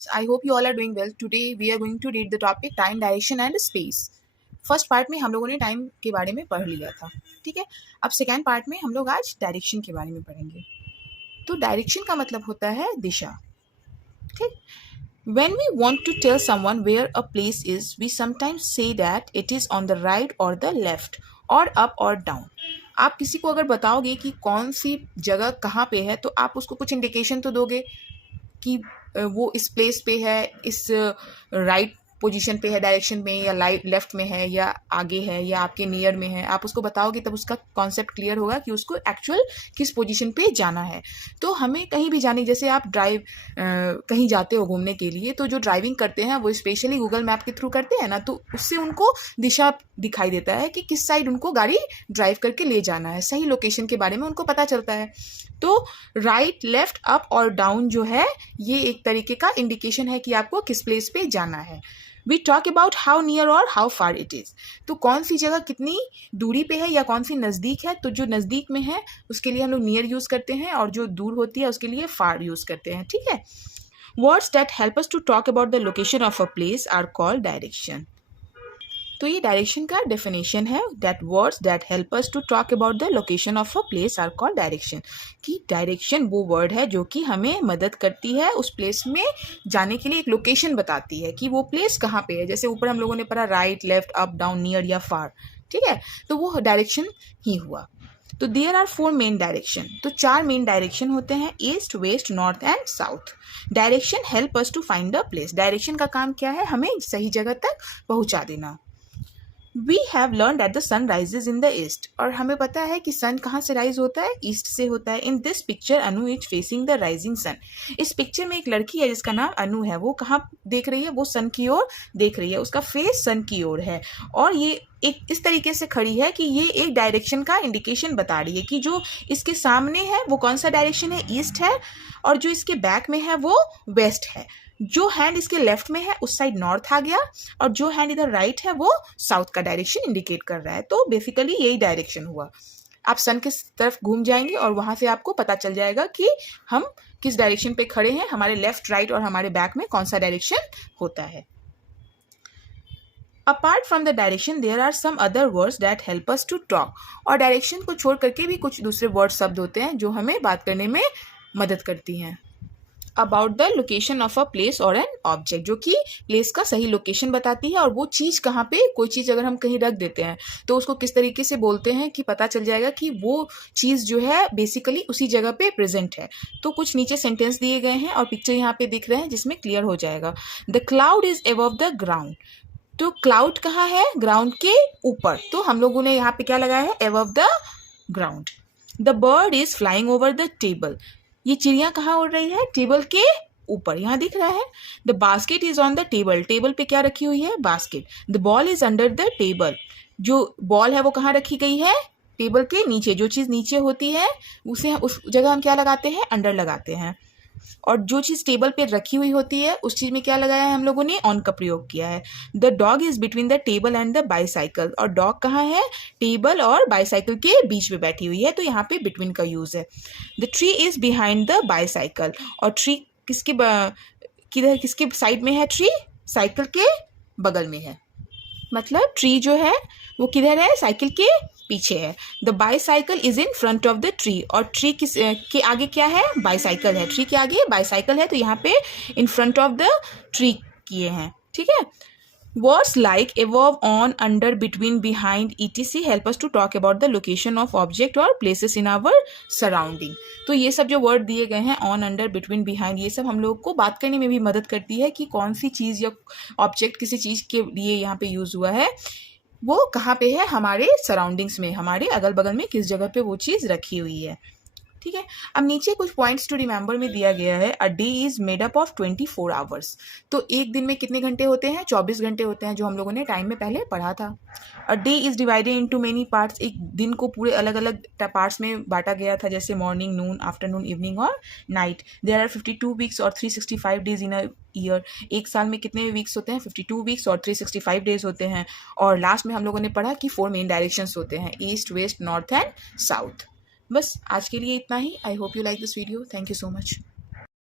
I hope you all are doing well. Today we are going to read the topic time, direction and space. First part में हम लोगों ने time के बारे में पढ़ लिया था, ठीक है। अब सेकेंड पार्ट में हम लोग आज डायरेक्शन के बारे में पढ़ेंगे। तो डायरेक्शन का मतलब होता है दिशा, ठीक। When we want to tell someone where a place is, we sometimes say that it is on the right or the left or up or down. आप किसी को अगर बताओगे कि कौन सी जगह कहाँ पे है तो आप उसको कुछ इंडिकेशन तो दोगे कि वो इस प्लेस पे है, इस राइट पोजीशन पे है डायरेक्शन में, या लेफ्ट में है, या आगे है, या आपके नियर में है। आप उसको बताओगे तब उसका कॉन्सेप्ट क्लियर होगा कि उसको एक्चुअल किस पोजीशन पे जाना है। तो हमें कहीं भी जाने, जैसे आप कहीं जाते हो घूमने के लिए, तो जो ड्राइविंग करते हैं वो स्पेशली गूगल मैप के थ्रू करते हैं ना, तो उससे उनको दिशा दिखाई देता है कि किस साइड उनको गाड़ी ड्राइव करके ले जाना है, सही लोकेशन के बारे में उनको पता चलता है। तो राइट, लेफ्ट, अप और डाउन जो है ये एक तरीके का इंडिकेशन है कि आपको किस प्लेस पे जाना है। We talk about how near और हाउ फार इट इज़। तो कौन सी जगह कितनी दूरी पे है या कौन सी नज़दीक है, तो जो नज़दीक में है उसके लिए हम लोग नियर यूज़ करते हैं, और जो दूर होती है उसके लिए फार यूज़ करते हैं, ठीक है। Words that help us to talk about the location of a place are called direction. तो ये डायरेक्शन का डेफिनेशन है, that words that help us to talk about the location of a place are called direction. कि direction वो word है जो कि हमें मदद करती है उस प्लेस में जाने के लिए, एक लोकेशन बताती है कि वो प्लेस कहाँ पे है। जैसे ऊपर हम लोगों ने पढ़ा right, left, up, down, near या फार, ठीक है। तो वो डायरेक्शन ही हुआ। तो देयर आर 4 मेन डायरेक्शन। तो 4 मेन डायरेक्शन होते हैं, east, west, north and south. Direction help us to find the place. Direction का काम क्या है? हमें सही जगह तक पहुंचा देना। We have learn that the sun rises in the east. और हमें पता है कि सन कहाँ से राइज होता है? ईस्ट से होता है। In this picture Anu is facing the rising sun. इस पिक्चर में एक लड़की है जिसका नाम अनु है, वो कहाँ देख रही है? वो सन की ओर देख रही है, उसका फेस सन की ओर है, और ये एक इस तरीके से खड़ी है कि ये एक डायरेक्शन का इंडिकेशन बता रही है कि जो इसके सामने है वो कौन सा डायरेक्शन है? ईस्ट है, और जो इसके बैक में है वो वेस्ट है। जो हैंड इसके लेफ्ट में है उस साइड नॉर्थ आ गया, और जो हैंड इधर राइट है वो साउथ का डायरेक्शन इंडिकेट कर रहा है। तो बेसिकली यही डायरेक्शन हुआ। आप सन की तरफ घूम जाएंगे और वहां से आपको पता चल जाएगा कि हम किस डायरेक्शन पे खड़े हैं, हमारे लेफ्ट, राइट और हमारे बैक में कौन सा डायरेक्शन होता है। Apart from the direction there are some other words that help us to talk. और डायरेक्शन को छोड़ करके भी कुछ दूसरे वर्ड शब्द होते हैं जो हमें बात करने में मदद करती हैं। About the location of a place और एन ऑब्जेक्ट, जो कि प्लेस का सही लोकेशन बताती है, और वो चीज़ कहाँ पे, कोई चीज़ अगर हम कहीं रख देते हैं तो उसको किस तरीके से बोलते हैं कि पता चल जाएगा कि वो चीज़ जो है बेसिकली उसी जगह पे प्रेजेंट है। तो कुछ नीचे सेंटेंस दिए गए हैं और पिक्चर यहाँ पे दिख रहे हैं जिसमें क्लियर हो जाएगा। The cloud is above the ground. तो क्लाउड कहाँ है? ग्राउंड के ऊपर। तो हम लोगों ने यहाँ पे क्या लगाया है? Above the ground. The bird is flying over the table. ये चिड़िया कहाँ उड़ रही है? टेबल के ऊपर, यहाँ दिख रहा है। The basket is on the table. Table पे क्या रखी हुई है? Basket. The ball is under the table. जो बॉल है वो कहाँ रखी गई है? टेबल के नीचे। जो चीज़ नीचे होती है उसे उस जगह हम क्या लगाते हैं? अंडर लगाते हैं। और जो चीज़ टेबल पे रखी हुई होती है उस चीज़ में क्या लगाया है हम लोगों ने? ऑन का प्रयोग किया है। The dog is between the table and the bicycle. और डॉग कहाँ है? टेबल और बाईसाइकिल के बीच में बैठी हुई है, तो यहाँ पे बिटवीन का यूज है। The tree is behind the bicycle. और ट्री किधर, किसके साइड में है? ट्री साइकिल के बगल में है। मतलब ट्री जो है वो किधर है? साइकिल के पीछे है। The bicycle is in front of the tree. और ट्री के आगे क्या है? बाईसाइकिल है। ट्री के आगे बाईसाइकिल है, तो यहाँ पे in front of the tree किए हैं, ठीक है। Words like above, on, under, between, behind, etc. help us to talk about the location of object और places in our surrounding. तो ये सब जो वर्ड दिए गए हैं, on, under, between, behind, ये सब हम लोग को बात करने में भी मदद करती है कि कौन सी चीज़ या ऑब्जेक्ट किसी चीज़ के लिए यहाँ पे यूज़ हुआ है, वो कहाँ पे है, हमारे सराउंडिंग्स में, हमारे अगल बगल में किस जगह पे वो चीज़ रखी हुई है, ठीक है। अब नीचे कुछ पॉइंट्स टू रिमेंबर में दिया गया है। A day is made up of 24 hours. तो एक दिन में कितने घंटे होते हैं? 24 घंटे होते हैं, जो हम लोगों ने टाइम में पहले पढ़ा था। A day is divided into many parts. एक दिन को पूरे अलग अलग पार्ट्स में बांटा गया था, जैसे मॉर्निंग, नून, आफ्टरनून, इवनिंग और नाइट। देयर आर 52 वीक्स और 365 डेज इन अ ईयर। एक साल में कितने वीक्स होते हैं? 52 वीक्स और 365 डेज होते हैं। और लास्ट में हम लोगों ने पढ़ा कि 4 मेन डायरेक्शंस होते हैं, east, west, north and south. बस आज के लिए इतना ही। I hope you like this video. Thank you so much.